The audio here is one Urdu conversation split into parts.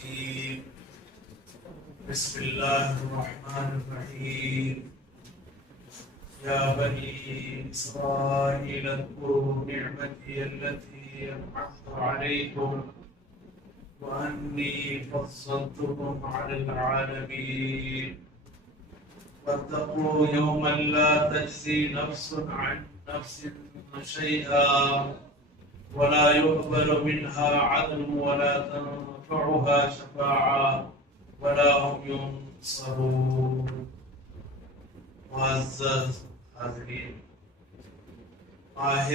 الرجيم بسم الله الرحمن الرحيم يا بني إسرائيل اذكروا نعمتي التي أنعمت عليكم وأني فضلتكم على العالمين واتقوا يوما لا تجزي نفس عن نفس شيئا ولا يقبل منها عدل ولا تنفعها شفاعة ولا هم ينصرون. معزز حاضرین، ماہ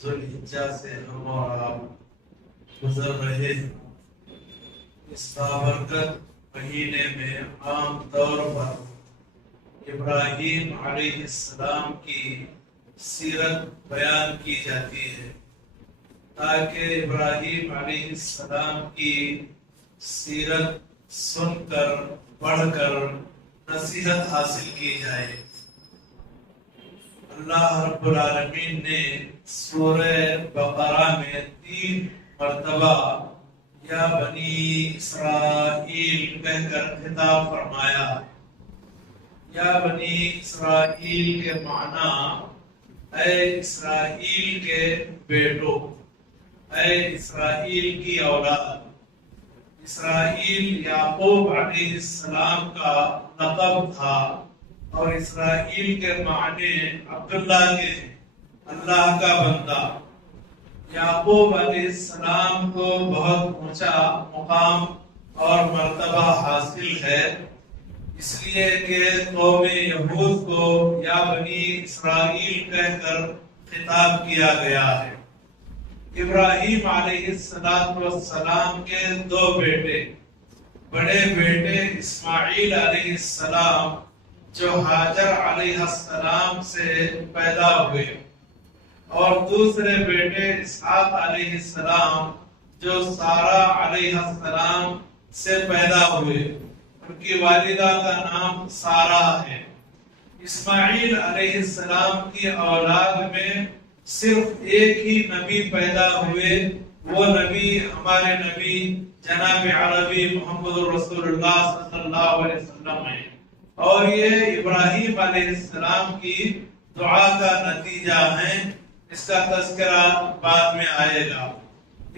ذوالحجہ سے ہم اور آپ گزر رہے ہیں۔ اس بابرکت مہینے میں عام طور پر ابراہیم علیہ السلام کی سیرت بیان کی جاتی ہے تاکہ ابراہیم علیہ السلام کی سیرت سن کر پڑھ کر نصیحت حاصل کی جائے۔ اللہ رب العالمین نے سورہ بقرہ میں 3 مرتبہ یا بنی اسرائیل کہہ کر خطاب فرمایا۔ یا بنی اسرائیل کے معنی اے اسرائیل کے بیٹو، اے اسرائیل کی اولاد۔ اسرائیل یعقوب علیہ السلام کا لقب تھا اور اسرائیل کے معنی عبداللہ کے، اللہ کا بندہ۔ یعقوب علیہ السلام کو بہت اونچا مقام اور مرتبہ حاصل ہے، اس لیے کہ قوم یہود کو یا بنی اسرائیل کہہ کر خطاب کیا گیا ہے۔ ابراہیم علیہ السلام کے 2 بیٹے، بڑے بیٹے اسماعیل علیہ السلام جو حاجر علیہ السلام سے پیدا ہوئے، اور دوسرے بیٹے اسحاق علیہ السلام جو سارہ علیہ السلام سے پیدا ہوئے۔ ان کی والدہ کا نام سارہ ہے۔ اسماعیل علیہ السلام کی اولاد میں صرف ایک ہی نبی پیدا ہوئے، وہ نبی ہمارے نبی جناب عربی محمد رسول اللہ صلی اللہ علیہ وسلم ہیں، اور یہ ابراہیم علیہ السلام کی دعا کا نتیجہ ہیں۔ اس کا تذکرہ بعد میں آئے گا۔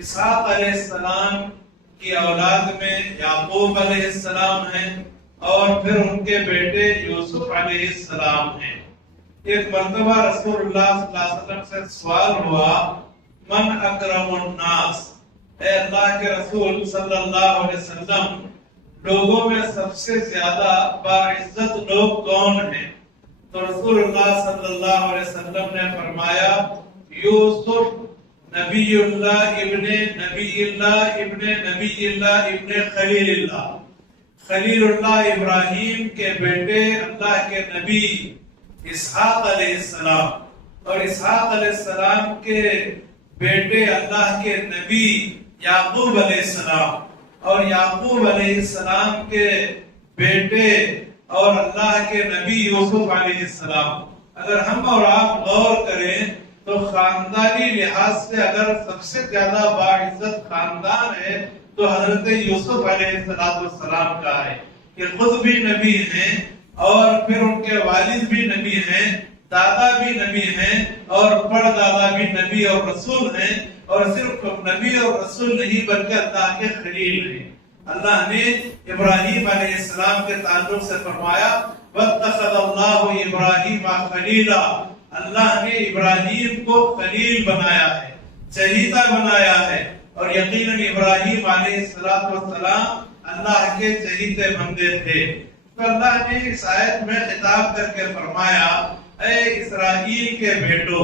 اسحاق علیہ السلام کی اولاد میں یعقوب علیہ السلام ہیں، اور پھر ان کے بیٹے یوسف علیہ السلام ہیں۔ ایک مرتبہ رسول اللہ صلی اللہ علیہ وسلم سے سوال ہوا، من اکرم الناس، اے اللہ کے رسول صلی اللہ علیہ وسلم، لوگوں میں سب سے زیادہ باعزت لوگ کون ہیں؟ تو رسول اللہ صلی اللہ علیہ وسلم نے فرمایا، یوسف نبی اللہ ابن نبی اللہ ابن نبی اللہ ابن خلیل اللہ۔ خلیل اللہ ابراہیم کے بیٹے اللہ کے نبی اسحاق علیہ السلام، اور اسحاق علیہ السلام کے بیٹے اللہ کے نبی یعقوب علیہ السلام، اور یعقوب علیہ السلام کے بیٹے اور اللہ کے نبی یوسف علیہ السلام۔ اگر ہم اور آپ غور کریں تو خاندانی لحاظ سے اگر سب سے زیادہ باعزت خاندان ہے تو حضرت یوسف علیہ السلام کا ہے، کہ خود بھی نبی ہیں اور پھر ان کے والد بھی نبی ہیں، دادا بھی نبی ہیں، اور پردادا بھی نبی اور رسول ہیں، اور صرف نبی اور رسول نہیں بلکہ اللہ کے خلیل ہیں۔ اللہ نے ابراہیم علیہ السلام کے تعلق سے فرمایا، وَاتَّخَذَ اللَّهُ إِبْرَاهِيمَ خَلِيلًا، اللہ نے ابراہیم کو خلیل بنایا ہے، چہیتا بنایا ہے، اور یقیناً ابراہیم علیہ السلام اللہ کے چہیتے بندے تھے۔ تو اللہ نے اس آیت میں خطاب کر کے فرمایا، اے اسرائیل کے بیٹو،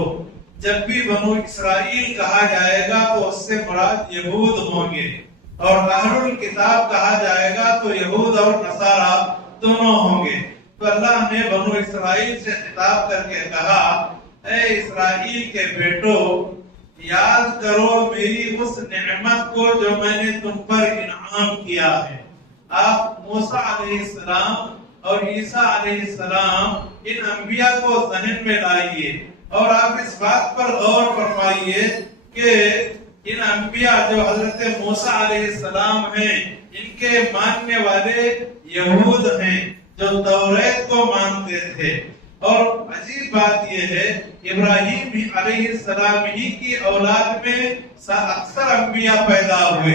جب بھی بنو اسرائیل کہا جائے گا تو اس سے مراد یہود ہوں گے، اور اہل الکتاب کہا جائے گا تو یہود اور نصارہ دونوں ہوں گے۔ تو اللہ نے بنو اسرائیل سے خطاب کر کے کہا، اے اسرائیل کے بیٹو، یاد کرو میری اس نعمت کو جو میں نے تم پر انعام کیا ہے۔ آپ موسیٰ علیہ السلام اور عیسیٰ علیہ السلام ان انبیاء کو ذہن میں لائیے، اور آپ اس بات پر غور فرمائیے کہ ان انبیاء جو حضرت موسیٰ علیہ السلام ہیں ان کے ماننے والے یہود ہیں جو توریت کو مانتے تھے. اور عجیب بات یہ ہے ابراہیم علیہ السلام ہی کی اولاد میں اکثر انبیاء پیدا ہوئے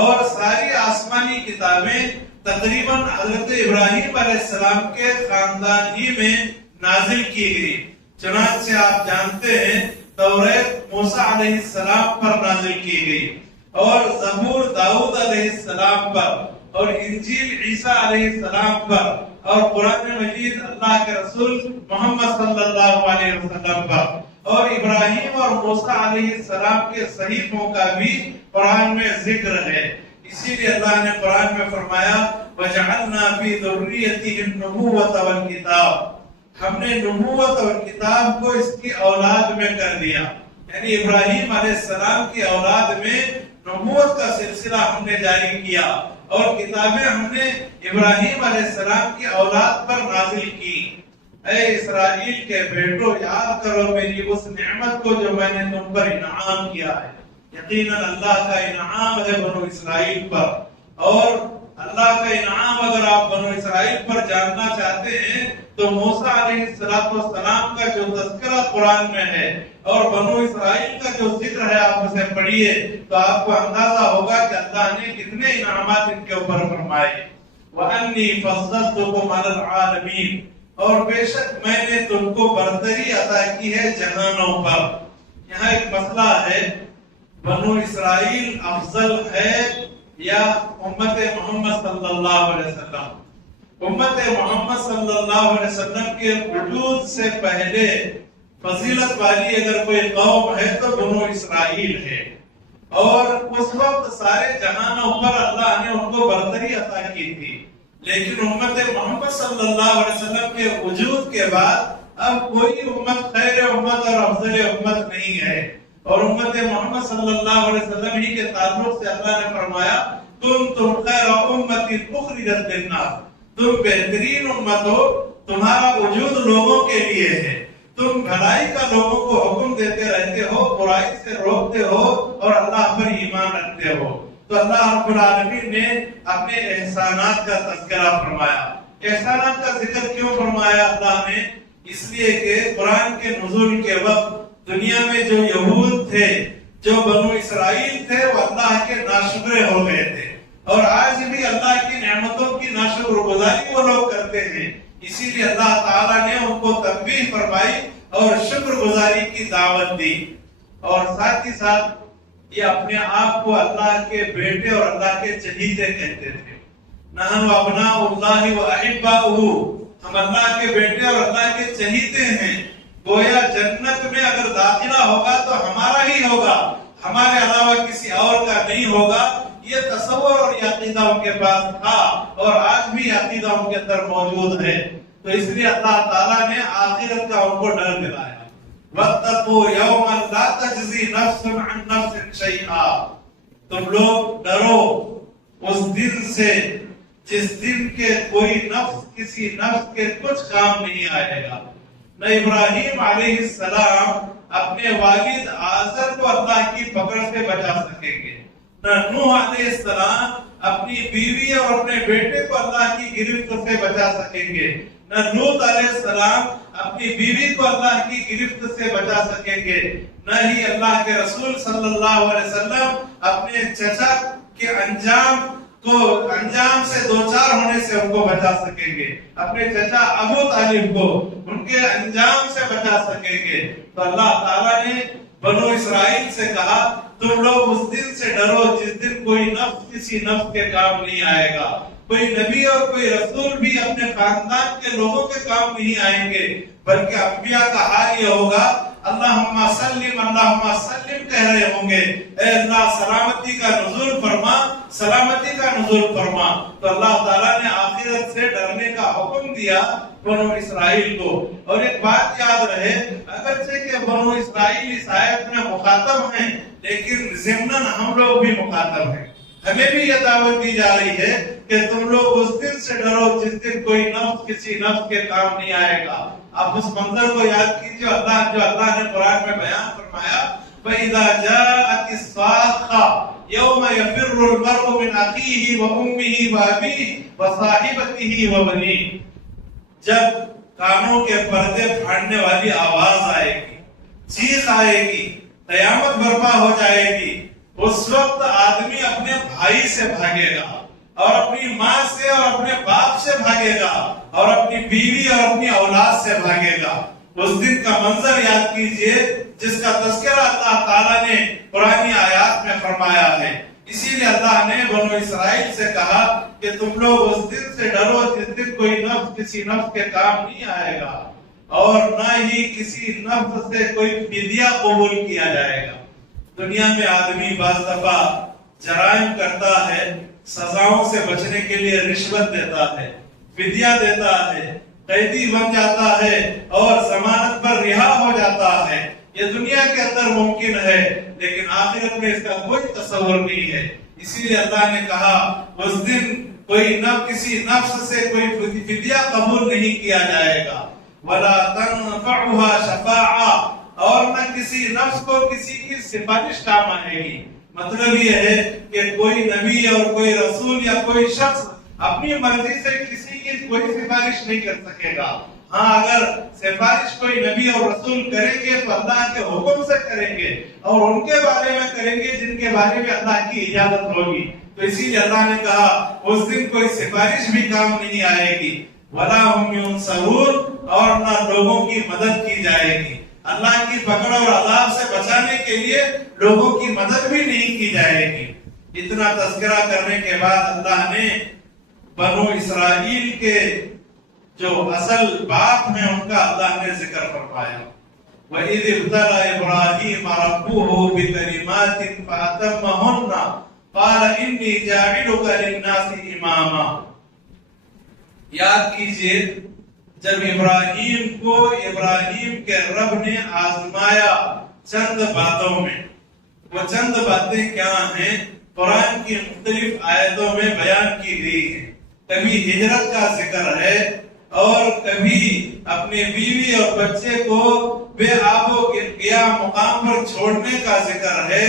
اور ساری آسمانی کتابیں تقریباً حضرت ابراہیم علیہ السلام کے خاندان ہی میں نازل کی گئی. چنانچہ آپ جانتے ہیں توریت موسیٰ علیہ السلام پر نازل کی گئی اور زبور داؤد علیہ السلام پر اور انجیل عیسیٰ علیہ السلام پر اور قرآن مجید اللہ کے رسول محمد صلی اللہ علیہ وسلم پر اور ابراہیم اور موسیٰ علیہ السلام کے صحیفوں کا بھی قرآن میں ذکر ہے. اسی لیے اللہ نے قرآن میں فرمایا وَجَعَلْنَا فِي ذُرِّيَّتِهِ النُّبُوَّةَ وَالْكِتَابَ، ہم نے نبوت اور کتاب کو اس کی اولاد میں کر دیا. یعنی ابراہیم علیہ السلام کی اولاد میں نبوت کا سلسلہ ہم نے جاری کیا اور کتابیں ہم نے ابراہیم علیہ السلام کی اولاد پر نازل کی. اے اسرائیل کے بیٹو یاد کرو میری اس نعمت کو جو میں نے تم پر انعام کیا ہے. یقیناً اللہ کا انعام ہے بنو اسرائیل پر، اور اللہ کا انعام اگر آپ بنو اسرائیل پر جاننا چاہتے ہیں تو موسیٰ علیہ السلام کا جو تذکرہ قرآن میں ہے اور بنو اسرائیل کا جو ذکر ہے آپ اسے پڑھیے تو آپ کو اندازہ ہوگا کہ اللہ نے کتنے انعامات ان کے اوپر فرمائے. وَأَنِّي فَضَّلْتُكُمْ عَلَى الْعَالَمِينَ، اور بے شک میں نے تم کو برتری عطا کی ہے جہانوں پر. یہاں ایک مسئلہ ہے، بنو اسرائیل افضل ہے یا امت محمد صلی اللہ علیہ وسلم؟ امت محمد صلی اللہ علیہ وسلم کے وجود سے پہلے فضیلت والی اگر کوئی قوم ہے تو بنو اسرائیل ہے، اور اس وقت سارے جہانوں پر اللہ نے ان کو برتری عطا کی تھی. لیکن امت محمد صلی اللہ علیہ وسلم کے وجود کے بعد اب کوئی امت خیر امت اور افضل امت نہیں ہے. اور امت محمد صلی اللہ علیہ وسلم ہی کے تعلق سے اللہ نے فرمایا تم خیر امت اخرجت للناس، تم بہترین امت ہو، تمہارا وجود لوگوں کے لیے ہے، تم بھلائی کا لوگوں کو حکم دیتے رہتے ہو، برائی سے روکتے ہو اور اللہ پر ایمان رکھتے ہو. تو اللہ رب العالمین نے اپنے احسانات کا تذکرہ فرمایا. احسانات کا ذکر کیوں فرمایا اللہ نے؟ اس لیے کہ قرآن کے نزول کے وقت دنیا میں جو یہود تھے، جو بنو اسرائیل تھے، وہ اللہ کے ناشکرے ہو گئے تھے، اور آج بھی اللہ کی نعمتوں کی ناشکر گزاری وہ لوگ کرتے ہیں. اسی لیے اللہ تعالیٰ نے ان کو تنبیہ فرمائی اور شکر گزاری کی دعوت دی. اور ساتھ ہی ساتھ یہ اپنے آپ کو اللہ کے بیٹے اور اللہ کے چہیتے کہتے تھے. نحن ابناء اللہ و احباؤہ، ہم اللہ کے بیٹے اور اللہ کے چہیتے ہیں. گویا جنت میں اگر داخلہ ہوگا تو ہمارا ہی ہوگا، ہمارے علاوہ کسی اور کا نہیں ہوگا. یہ تصور اور یہ عقیدہ ان کے پاس تھا اور آج بھی عقیدہ ان کے اندر موجود ہے. تو اس لیے اللہ تعالیٰ نے آخرت کا ان کو ڈر دلایا. وَاتَّقُوا يَوْمًا لَا تَجْزِي نَفْسٌ عَنْ نَفْسٍ شَيْئًا، تم لوگ ڈرو اس دن سے جس دن کے کوئی نفس کسی نفس کے کچھ کام نہیں آئے گا. نہ ابراہیم علیہ السلام اپنے والد آزر کو اللہ کی پکڑ سے بچا سکیں گے، نہ نوح علیہ السلام اپنی بیوی اور اپنے بیٹے کو اللہ کی گرفت سے بچا سکیں گے، نہ لوط علیہ السلام اپنی بیوی کو اللہ کی گرفت سے بچا سکیں گے، نہ ہی اللہ کے رسول صلی اللہ علیہ وسلم اپنے چچا کے انجام سے دوچار ہونے سے ان کو بچا سکیں گے، اپنے چچا ابو طالب کو ان کے انجام سے بچا سکیں گے. تو اللہ تعالیٰ نے بنو اسرائیل سے کہا تم لوگ اس دن سے ڈرو جس دن کوئی نفس کسی نفس کے کام نہیں آئے گا. کوئی نبی اور کوئی رسول بھی اپنے خاندان کے لوگوں کے کام نہیں آئیں گے، بلکہ انبیاء کا حال یہ ہوگا اللہم سلم اللہم سلم کہہ رہے ہوں گے، اے اللہ سلامتی کا نزول فرما، سلامتی کا نزول فرما. تو اللہ تعالیٰ نے آخرت سے ڈرنے کا حکم دیا بنو اسرائیل کو. اور ایک بات یاد رہے، اگرچہ کہ بنو اسرائیل اس آیت میں مخاطب ہیں لیکن ضمناً ہم لوگ بھی مخاطب ہیں. ہمیں بھی یہ دعوت دی جا رہی ہے کہ تم لوگ اس دن سے ڈرو جس دن کوئی نفس کسی نفس کے کام نہیں آئے گا. آپ اس منظر کو یاد کیجئے، جو اللہ نے قرآن میں بیان فرمایا فَإِذَا جَاءَتِ الصَّاخَّةُ يَوْمَ يَفِرُّ الْمَرْءُ مِنْ أَخِيهِ وَأُمِّهِ وَأَبِيهِ وَصَاحِبَتِهِ وَبَنِيهِ، جب کانوں کے پردے پھاڑنے والی آواز آئے گی، چیخ آئے گی، قیامت برپا ہو جائے گی، اس وقت آدمی اپنے بھائی سے بھاگے گا اور اپنی ماں سے اور اپنے باپ سے بھاگے گا اور اپنی بیوی اور اپنی اولاد سے بھاگے گا۔ اس دن کا منظر یاد کیجئے جس کا تذکرہ اللہ تعالیٰ نے قرآنی آیات میں فرمایا ہے۔ اسی لیے اللہ نے بنو اسرائیل سے کہا کہ تم لوگ اس دن سے ڈرو جس دن کوئی نفس کسی نفس کے کام نہیں آئے گا اور نہ ہی کسی نفس سے کوئی فدیہ قبول کیا جائے گا۔ دنیا میں آدمی بعض دفعہ جرائم کرتا ہے، سزاؤں سے بچنے کے لیے رشوت دیتا ہے، فدیہ دیتا ہے، قیدی بن جاتا ہے اور ضمانت پر رہا ہو جاتا ہے۔ یہ دنیا کے اندر ممکن ہے لیکن آخرت میں اس کا کوئی تصور نہیں ہے۔ اسی لیے اللہ نے کہا اس دن کوئی کسی نفس سے کوئی فدیہ قبول نہیں کیا جائے گا۔ وَلَا تَنْفَعُهَا شَفَاعَةٌ، اور نہ کسی نفس کو کسی کی سفارش کام آئے گی۔ مطلب یہ ہے کہ کوئی نبی اور کوئی رسول یا کوئی شخص اپنی مرضی سے کسی کی کوئی سفارش نہیں کر سکے گا۔ ہاں اگر سفارش کوئی نبی اور رسول کریں گے تو اللہ کے حکم سے کریں گے اور ان کے بارے میں کریں گے جن کے بارے میں اللہ کی اجازت ہوگی۔ تو اسی لیے اللہ نے کہا اس دن کوئی سفارش بھی کام نہیں آئے گی۔ وَلَا هُمْ يُنصَرُونَ، اور نہ لوگوں کی مدد کی جائے گی۔ اللہ کی پکڑ اور عذاب سے بچانے کے لیے لوگوں کی مدد بھی نہیں کی جائے گی۔ اتنا تذکرہ کرنے کے بعد اللہ نے بنو اسرائیل کے جو اصل بات میں ان کا اللہ نے ذکر فرمایا۔ وَإِذِ ابْتَلَىٰ إِبْرَاهِيمَ رَبُّهُ بِكَلِمَاتٍ فَأَتَمَّهُنَّ قَالَ إِنِّي جَاعِلُكَ لِلنَّاسِ إِمَامًا۔ یاد کیجئے جب ابراہیم کے رب نے آزمایا چند باتوں میں، وہ چند باتیں کیا ہیں قرآن کی مختلف آیتوں میں بیان کی گئی ہیں۔ کبھی ہجرت کا ذکر ہے اور کبھی اپنے بیوی اور بچے کو بے آب و گیا مقام پر چھوڑنے کا ذکر ہے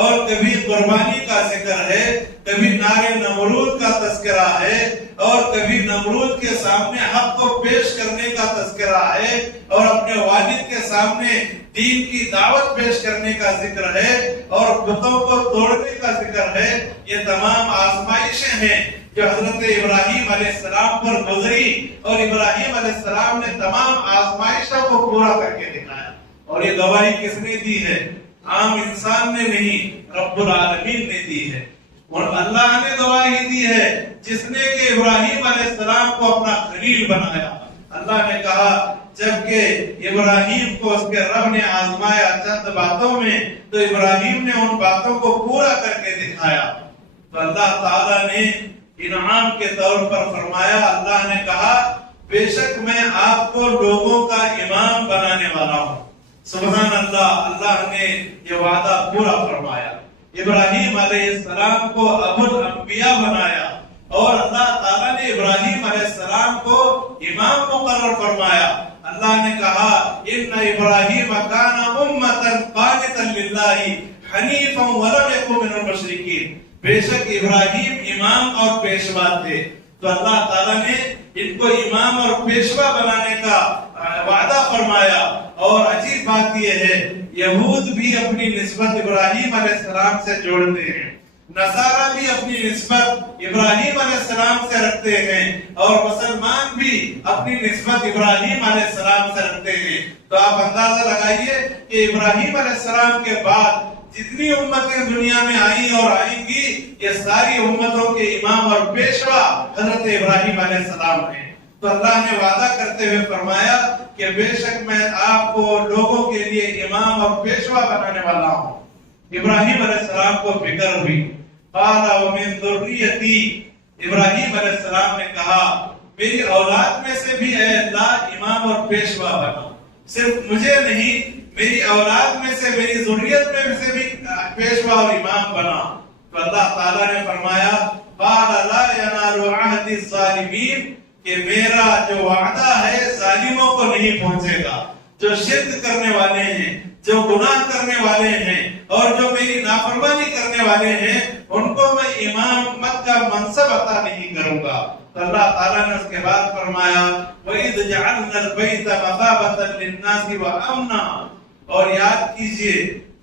اور کبھی قربانی کا ذکر ہے، کبھی نار نمرود کا تذکرہ ہے اور کبھی نمرود کے سامنے حق کو پیش کرنے کا تذکرہ ہے اور اپنے والد کے سامنے دین کی دعوت پیش کرنے کا ذکر ہے اور بتوں کو توڑنے کا ذکر ہے۔ یہ تمام آزمائشیں ہیں جو حضرت ابراہیم علیہ السلام پر گزری اور ابراہیم علیہ السلام نے تمام آزمائشوں کو پورا کر کے دکھایا۔ اور یہ گواہی کس نے دی ہے؟ عام انسان نے نہیں، رب العالمین نے دی ہے۔ اور اللہ نے گواہی دی ہے جس نے کہ ابراہیم علیہ السلام کو اپنا خلیل بنایا۔ اللہ نے کہا جبکہ ابراہیم کو اس کے رب نے آزمایا چند باتوں میں تو ابراہیم نے ان باتوں کو پورا کر کے دکھایا۔ تو اللہ تعالیٰ نے انعام کے طور پر فرمایا، اللہ نے کہا بے شک میں آپ کو لوگوں کا امام بنانے والا ہوں۔ سبحان اللہ، اللہ نے یہ وعدہ پورا فرمایا۔ ابراہیم علیہ السلام کو ابو الانبیاء بنایا اور اللہ تعالیٰ نے ابراہیم علیہ السلام کو امام مقرر فرمایا۔ اللہ نے کہا ان ابراہیم کان امۃ قانتا للہ حنیفا ولم یکن من المشرکین، بے شک ابراہیم امام اور پیشوا تھے۔ تو اللہ تعالیٰ نے ان کو امام اور پیشوا بنانے کا وعدہ فرمایا۔ اور عجیب بات یہ ہے یہود بھی اپنی نسبت ابراہیم علیہ السلام سے جوڑتے ہیں، نصارہ بھی اپنی نسبت ابراہیم علیہ السلام سے رکھتے ہیں اور مسلمان بھی اپنی نسبت ابراہیم علیہ السلام سے رکھتے ہیں۔ تو آپ اندازہ لگائیے کہ ابراہیم علیہ السلام کے بعد جتنی امتیں دنیا میں آئیں اور آئیں گی یہ ساری امتوں کے امام اور پیشوا حضرت ابراہیم علیہ السلام ہیں۔ تو اللہ نے وعدہ کرتے ہوئے فرمایا کہ بے شک میں آپ کو لوگوں کے لیے امام اور پیشوا بنانے والا ہوں۔ ابراہیم علیہ السلام کو فکر ہوئی، قال ومن ذریتی، ابراہیم علیہ السلام نے کہا میری اولاد میں سے بھی اے اللہ امام اور پیشوا بنا، صرف مجھے نہیں میری اولاد میں سے میری ذریت میں سے بھی پیشوا اور امام بنا۔ تو اللہ تعالیٰ نے فرمایا قال لا ینال عہد الظالمین، کہ میرا جو وعدہ ہے ظالموں کو نہیں پہنچے گا، جو شرک کرنے والے ہیں، جو گناہ کرنے والے ہیں، حکمت کا منصب عطا نہیں کروں گا. تو اللہ تعالیٰ نے اس کے بعد فرمایا وَإِذْ جَعَلْنَا الْبَيْتَ مَثَابَةً لِلنَّاسِ وَأَمْنًا. اور یاد کیجئے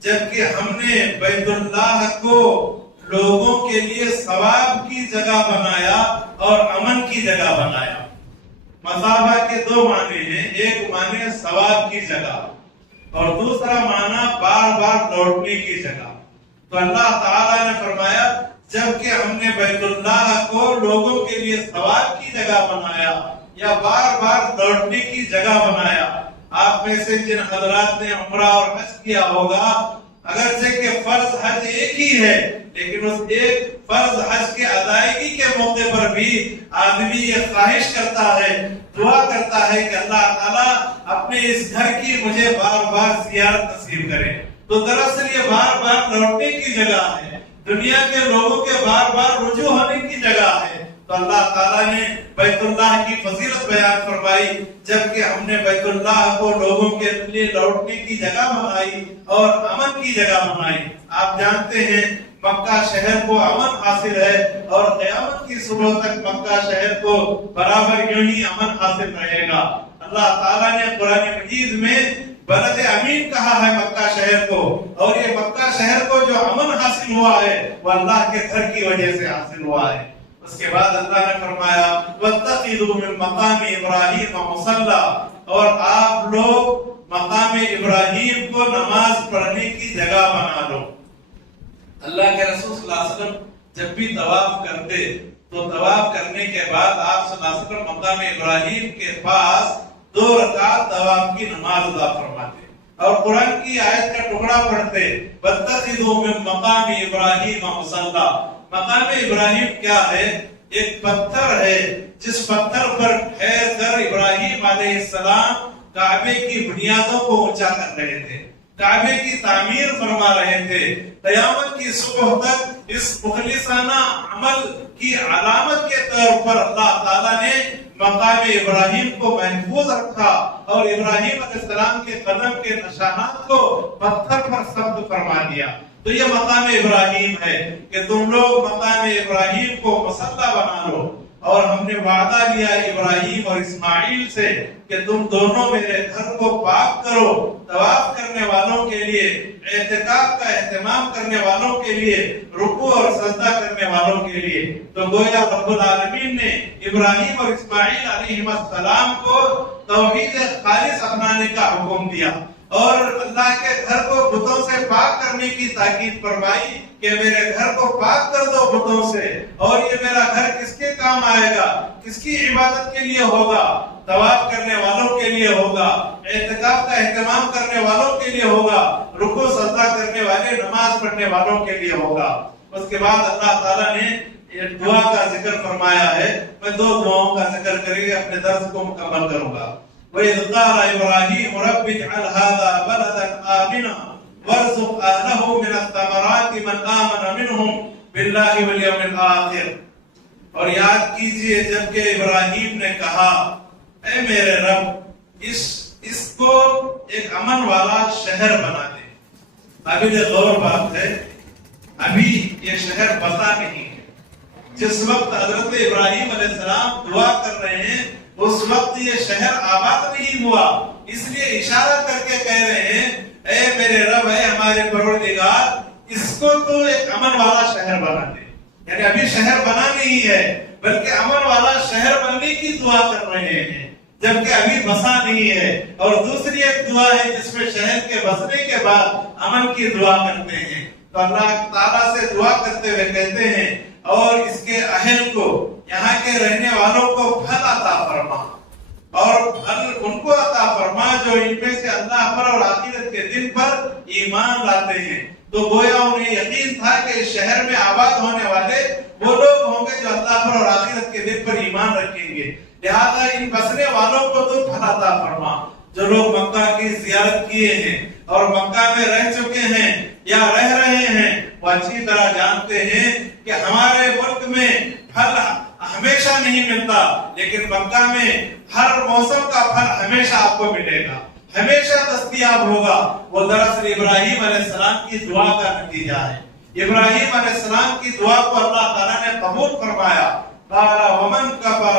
جبکہ ہم نے بیت اللہ کو لوگوں کے لیے ثواب کی جگہ بنایا اور امن کی جگہ بنایا. مثابہ کے دو معنی ہیں، ایک معنی ثواب کی جگہ اور دوسرا معنی بار بار لوٹنے کی جگہ. تو اللہ تعالیٰ نے فرمایا جبکہ ہم نے بیت اللہ کو لوگوں کے لیے ثواب کی جگہ بنایا یا بار بار لوٹنے کی جگہ بنایا. آپ میں سے جن حضرات نے عمرہ اور حج کیا ہوگا، اگرچہ کہ فرض حج ایک ہی ہے لیکن اس ایک فرض حج کے ادائیگی کے موقع پر بھی آدمی یہ خواہش کرتا ہے، دعا کرتا ہے کہ اللہ تعالیٰ اپنے اس گھر کی مجھے بار بار زیارت نصیب کرے. تو دراصل یہ بار بار لوٹنے کی جگہ ہے، دنیا کے لوگوں کے بار بار رجوع ہونے کی جگہ ہے. تو اللہ تعالیٰ نے بیت اللہ کی فضیلت بیان فرمائی جبکہ ہم نے بیت اللہ کو لوگوں کے لیے لوٹنے کی جگہ بنائی اور امن کی جگہ بنائی. آپ جانتے ہیں مکہ شہر کو امن حاصل ہے اور قیامت کی صبح تک مکہ شہر کو برابر یوں ہی امن حاصل رہے گا. اللہ تعالیٰ نے قرآن مجید میں بلد امین کہا ہے مکہ شہر کو، اور یہ مکہ شہر کو جو امن حاصل ہوا ہے وہ اللہ کے گھر کی وجہ سے حاصل ہوا ہے. اس کے بعد اللہ نے فرمایا وَاتَّخِذُوا مِن مَقَامِ إِبْرَاهِيمَ مُصَلًّى. اور آپ لوگ مقام ابراہیم کو نماز پڑھنے کی جگہ بنا لو. اللہ کے رسول صلی اللہ علیہ وسلم جب بھی طواف کرتے تو طواف کرنے کے بعد آپ صلی اللہ علیہ وسلم مقام ابراہیم کے پاس 2 رکعت طواف کی نماز ادا فرماتے اور قرآن کی آیت کا ٹکڑا پڑھتے وَاتَّخِذُوا مِن مَقَامِ إِبْرَاهِيمَ مُصَلًّى. مقام ابراہیم کیا ہے؟ ایک پتھر ہے جس پتھر پر ٹھہر کر ابراہیم علیہ السلام کعبے کی بنیادوں کو اونچا کر رہے تھے، کعبے کی تعمیر فرما رہے تھے. قیامت کی صبح تک اس مخلصانہ عمل کی علامت کے طور پر اللہ تعالیٰ نے مقام ابراہیم کو محفوظ رکھا اور ابراہیم علیہ السلام کے قدم کے نشانات کو پتھر پر ثبت فرما دیا. تو یہ مقام ابراہیم ہے کہ تم لوگ مقام ابراہیم کو مصلی بنا لو. اور ہم نے وعدہ لیا ابراہیم اور اسماعیل سے کہ تم دونوں میرے گھر کو پاک کرو. طواف کرنے والوں کے لیے، اعتکاف کا اہتمام کرنے والوں کے لیے، رکوع اور سجدہ کرنے والوں کے لیے. تو گویا رب العالمین نے ابراہیم اور اسماعیل علیہ السلام کو توحید خالص اپنانے کا حکم دیا اور اللہ کے گھر کو بتوں سے پاک کرنے کی تاکید فرمائی کہ میرے گھر کو پاک کر دو بتوں سے. اور یہ میرا گھر کس کے کام آئے گا؟ کس کی عبادت کے لیے ہوگا؟ طواف کرنے والوں کے لیے ہوگا، اعتکاف کا اہتمام کرنے والوں کے لیے ہوگا، رکوع سجدہ کرنے والے، نماز پڑھنے والوں کے لیے ہوگا. اس کے بعد اللہ تعالیٰ نے یہ دعا کا ذکر فرمایا ہے. میں 2 دعاؤں کا ذکر کریں گے، اپنے درس کو مکمل کروں گا. وَإِذْ قَالَ إِبْرَاهِيمُ رَبِّ اجْعَلْ هَذَا بَلَدًا آمِنًا وَارْزُقْ أَهْلَهُ مِنَ الثَّمَرَاتِ مَنْ آمَنَ مِنْهُمْ بِاللَّهِ وَالْيَوْمِ الْآخِرِ. اور یاد کیجئے جبکہ ابراہیم نے کہا اے میرے رب اس کو ایک امن والا شہر بنا دے. ابھی یہ غور بات ہے، ابھی یہ شہر بسا نہیں ہے. جس وقت حضرت ابراہیم علیہ السلام دعا کر رہے ہیں اس وقت یہ شہر آباد نہیں ہوا. اس لیے اشارہ کر کے کہہ رہے ہیں اے میرے رب، اے ہمارے پروردگار، اس کو تو ایک امن والا شہر بنا دے. یعنی ابھی شہر بنا نہیں ہے بلکہ امن والا شہر بننے کی دعا کر رہے ہیں جبکہ ابھی بسا نہیں ہے. اور دوسری ایک دعا ہے جس میں شہر کے بسنے کے بعد امن کی دعا کرتے ہیں. تو اللہ تعالیٰ سے دعا کرتے ہوئے کہتے ہیں اور اس کے اہل کو، یہاں کے رہنے والوں کو پھل عطا فرما اور پھل ان کو عطا فرما جو ان میں سے اللہ پر اور آخرت کے دن پر ایمان لاتے ہیں. تو گویا انہیں یقین تھا کہ اس شہر میں آباد ہونے والے وہ لوگ ہوں گے جو اللہ پر اور آخرت کے دن پر ایمان رکھیں گے. لہذا ان بسنے والوں کو تو پھل عطا فرما. جو لوگ مکہ کی زیارت کیے ہیں اور مکہ میں رہ چکے ہیں یا رہ رہے ہیں وہ اچھی طرح جانتے ہیں کہ ہمارے ملک میں پھل ہمیشہ نہیں ملتا لیکن مکہ میں ہر موسم کا پھل ہمیشہ آپ کو ملے گا، ہمیشہ دستیاب ہوگا. وہ دراصل ابراہیم علیہ السلام کی دعا کا نتیجہ ہے. ابراہیم علیہ السلام کی دعا کو اللہ تعالیٰ نے قبول فرمایا قال ومن كفر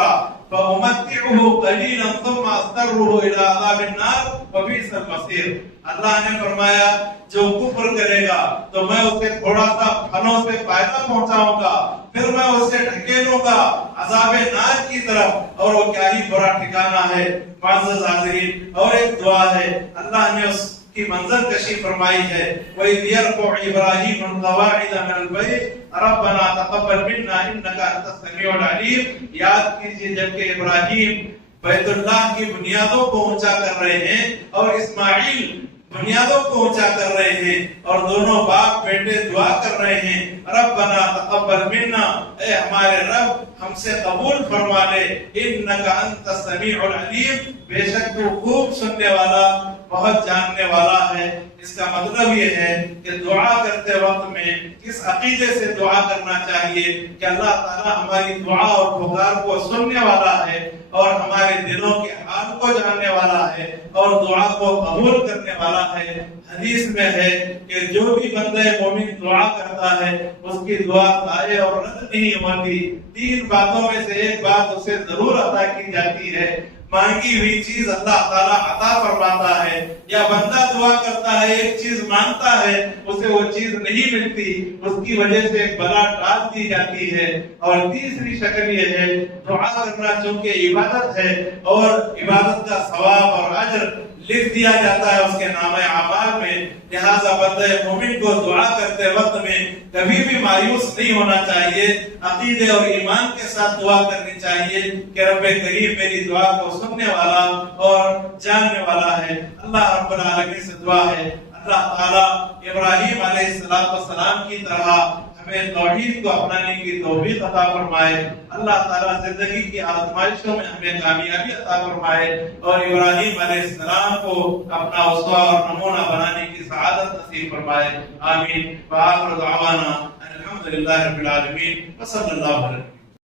فأمتعه قليلا ثم أضطره إلى عذاب النار وبئس المصير. اللہ نے فرمایا جو کفر کرے گا تو میں اسے تھوڑا سا پھلوں سے فائدہ پہنچاؤں گا، پھر میں اسے ڈھکیلوں گا عذاب نار کی طرف، اور وہ کیا ہی برا ٹھکانہ ہے. معزز حاضرین، اور ایک دعا ہے اللہ نے اس کی منظر کشی فرمائی ہے. وَإِذْ يَرْفَعُ إِبْرَاهِيمُ الْقَوَاعِدَ مِنَ الْبَيْتِ رَبَّنَا تَقَبَّلْ مِنَّا إِنَّكَ أَنْتَ السَّمِيعُ الْعَلِيمُ. یاد کیجئے جبکہ ابراہیم بیت اللہ کی بنیادوں کو اونچا کر رہے ہیں اور اسماعیل بنیادوں کو اونچا کر رہے ہیں، اور دونوں باپ بیٹے دعا کر رہے ہیں ربنا تقبل منا، اے ہمارے رب ہم سے قبول فرما لے، انک انت السمیع العلیم، بے شک تو خوب سننے والا بہت جاننے والا ہے. اس کا مطلب یہ ہے کہ دعا کرتے وقت میں کس عقیدے سے دعا کرنا چاہیے کہ اللہ تعالیٰ ہماری دعا اور پکار کو سننے والا ہے اور ہمارے دلوں کے حال کو جاننے والا ہے اور دعا کو قبول کرنے والا ہے. حدیث میں ہے کہ جو بھی بندہ مومن دعا کرتا ہے اس کی دعا ضائع اور رد نہیں ہوتی. 3 باتوں میں سے ایک بات اسے ضرور عطا کی جاتی ہے. مانگی ہوئی چیز اللہ تعالیٰ عطا فرماتا ہے، یا بندہ دعا کرتا ہے ایک چیز مانگتا ہے اسے وہ چیز نہیں ملتی، اس کی وجہ سے ایک بلا ٹال دی جاتی ہے. اور تیسری شکل یہ ہے دعا کرنا چونکہ عبادت ہے اور عبادت کا ثواب اور اجر لکھ دیا جاتا ہے اس کے نام اعمال میں، لہذا بندہ مومن کو دعا کرتے وقت میں کبھی بھی مایوس نہیں ہونا چاہیے، عقیدے اور ایمان کے ساتھ دعا کرنی چاہیے کہ رب کریم میری دعا کو سننے والا اور جاننے والا ہے. اللہ رب العالمین سے دعا ہے اللہ تعالیٰ ابراہیم علیہ السلام کی طرح ہمیں توحید کو اپنانے کی توفیق عطا فرمائے. اللہ تعالیٰ زندگی کی آزمائشوں میں ہمیں کامیابی عطا فرمائے اور ابراہیم علیہ السلام کو اپنا اسوہ اور نمونہ بنانے کی سعادت نصیب فرمائے. آمین. وآخر دعوانا الحمدللہ رب العالمین وصلی اللہ علیہ وسلم.